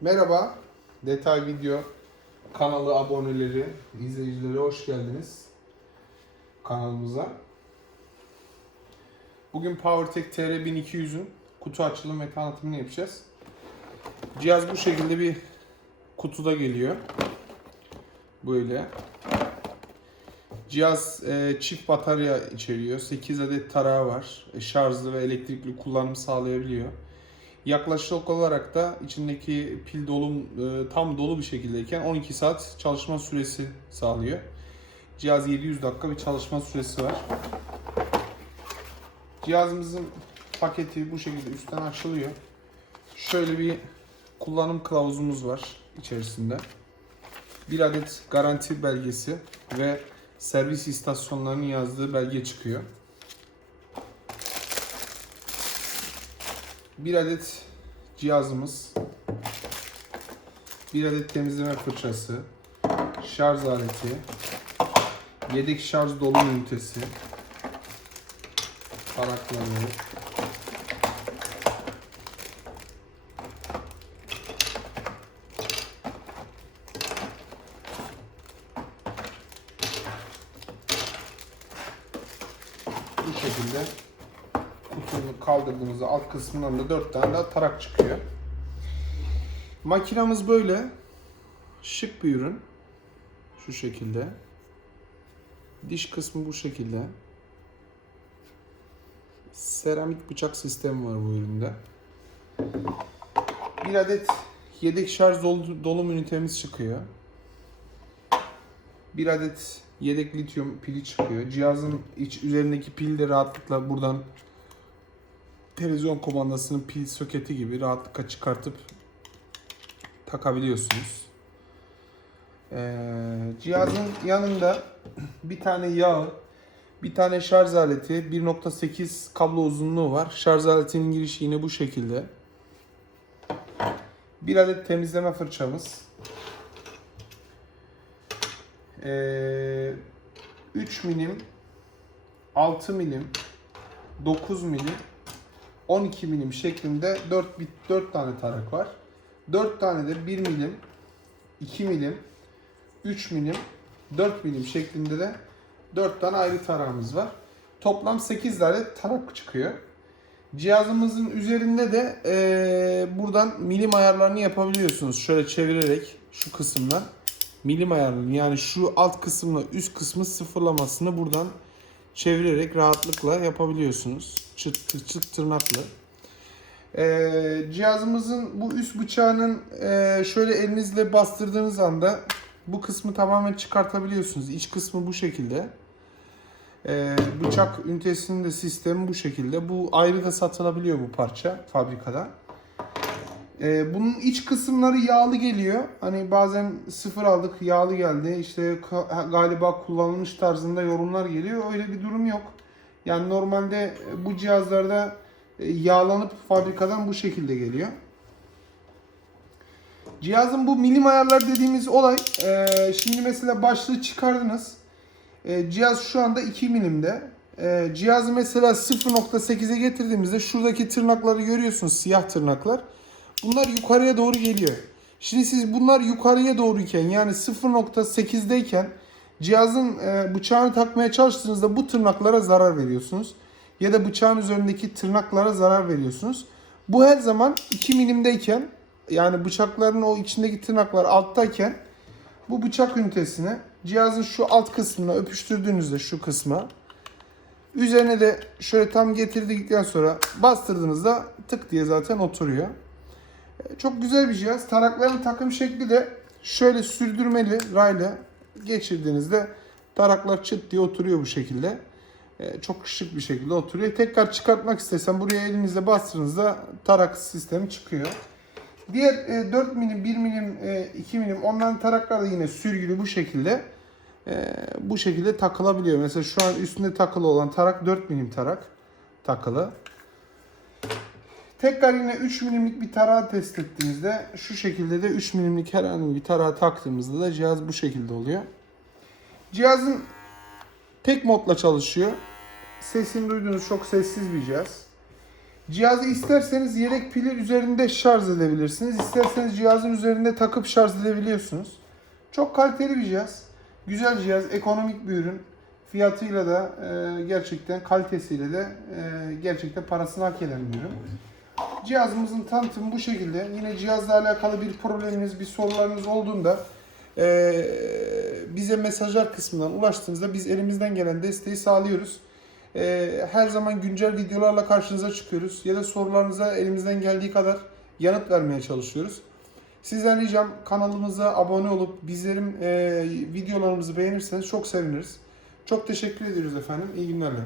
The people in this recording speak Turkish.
Merhaba, Detay Video kanalı aboneleri, izleyicileri hoş geldiniz kanalımıza. Bugün PowerTech TR 1200'ün kutu açılım ve tanıtımını yapacağız. Cihaz bu şekilde bir kutuda geliyor. Böyle. Cihaz e, çift batarya içeriyor. 8 adet tarağı var. E, şarjlı ve elektrikli kullanım sağlayabiliyor. Yaklaşık olarak da içindeki pil dolum e, tam dolu bir şekildeyken 12 saat çalışma süresi sağlıyor. Cihaz 700 dakika bir çalışma süresi var. Cihazımızın paketi bu şekilde üstten açılıyor. Şöyle bir kullanım kılavuzumuz var içerisinde. Bir adet garanti belgesi ve servis istasyonlarının yazdığı belge çıkıyor. Bir adet cihazımız, bir adet temizleme fırçası, şarj aleti, yedek şarj dolum ünitesi, parakları, bu şekilde kutuyu kaldırdığımızda alt kısmından da 4 tane daha tarak çıkıyor. Makinamız böyle. Şık bir ürün. Şu şekilde. Diş kısmı bu şekilde. Seramik bıçak sistemi var bu üründe. Bir adet yedek şarj dolu- dolum ünitemiz çıkıyor. Bir adet yedek lityum pili çıkıyor. Cihazın iç üzerindeki pil de rahatlıkla buradan televizyon kumandasının pil soketi gibi rahatlıkla çıkartıp takabiliyorsunuz. Ee, cihazın yanında bir tane yağ, bir tane şarj aleti, 1.8 kablo uzunluğu var. Şarj aletinin girişi yine bu şekilde. Bir adet temizleme fırçamız. Ee, 3 milim, 6 milim, 9 milim, 12 milim şeklinde 4 bit 4 tane tarak var. 4 tane de 1 milim, 2 milim, 3 milim, 4 milim şeklinde de 4 tane ayrı tarağımız var. Toplam 8 tane tarak çıkıyor. Cihazımızın üzerinde de eee, buradan milim ayarlarını yapabiliyorsunuz. Şöyle çevirerek şu kısımdan milim ayarını yani şu alt kısımla üst kısmı sıfırlamasını buradan çevirerek rahatlıkla yapabiliyorsunuz. Çıt çıt, tırnaklı. Ee, cihazımızın bu üst bıçağının e, şöyle elinizle bastırdığınız anda bu kısmı tamamen çıkartabiliyorsunuz. İç kısmı bu şekilde. Ee, bıçak ünitesinin de sistemi bu şekilde. Bu ayrı da satılabiliyor bu parça fabrikada. Ee, bunun iç kısımları yağlı geliyor. Hani bazen sıfır aldık yağlı geldi. İşte galiba kullanılmış tarzında yorumlar geliyor. Öyle bir durum yok. Yani normalde bu cihazlarda e, yağlanıp fabrikadan bu şekilde geliyor. Cihazın bu milim ayarlar dediğimiz olay e, şimdi mesela başlığı çıkardınız. E, cihaz şu anda 2 milimde. E, cihazı mesela 0.8'e getirdiğimizde şuradaki tırnakları görüyorsunuz siyah tırnaklar. Bunlar yukarıya doğru geliyor. Şimdi siz bunlar yukarıya doğruyken yani 0.8'deyken cihazın e, bıçağını takmaya çalıştığınızda bu tırnaklara zarar veriyorsunuz. Ya da bıçağın üzerindeki tırnaklara zarar veriyorsunuz. Bu her zaman 2 milimdeyken yani bıçakların o içindeki tırnaklar alttayken bu bıçak ünitesini cihazın şu alt kısmına öpüştürdüğünüzde şu kısma üzerine de şöyle tam getirdikten sonra bastırdığınızda tık diye zaten oturuyor. E, Çok güzel bir cihaz. Tarakların takım şekli de şöyle sürdürmeli rayla geçirdiğinizde taraklar çıt diye oturuyor bu şekilde. E, Çok şık bir şekilde oturuyor. Tekrar çıkartmak istesem buraya elinizle bastırdığınızda tarak sistemi çıkıyor. Diğer e, 4 milim, 1 milim, e, 2 milim onların tarakları da yine sürgülü bu şekilde e, bu şekilde takılabiliyor. Mesela şu an üstünde takılı olan tarak 4 milim tarak takılı. Tekrar yine 3 milimlik bir tarağı test ettiğimizde şu şekilde de 3 milimlik herhangi bir tarağı taktığımızda da cihaz bu şekilde oluyor. Cihazın tek modla çalışıyor. Sesini duyduğunuz çok sessiz bir cihaz. Cihazı isterseniz yedek pili üzerinde şarj edebilirsiniz. İsterseniz cihazın üzerinde takıp şarj edebiliyorsunuz. Çok kaliteli bir cihaz. Güzel cihaz, ekonomik bir ürün. Fiyatıyla da e, gerçekten kalitesiyle de e, gerçekten parasını hak eden bir ürün. Cihazımızın tanıtımı bu şekilde. Yine cihazla alakalı bir probleminiz, bir sorularınız olduğunda e, bize mesajlar kısmından ulaştığınızda biz elimizden gelen desteği sağlıyoruz. E, her zaman güncel videolarla karşınıza çıkıyoruz. Ya da sorularınıza elimizden geldiği kadar yanıt vermeye çalışıyoruz. Sizden ricam kanalımıza abone olup bizlerin e, videolarımızı beğenirseniz çok seviniriz. Çok teşekkür ediyoruz efendim. İyi günlerle.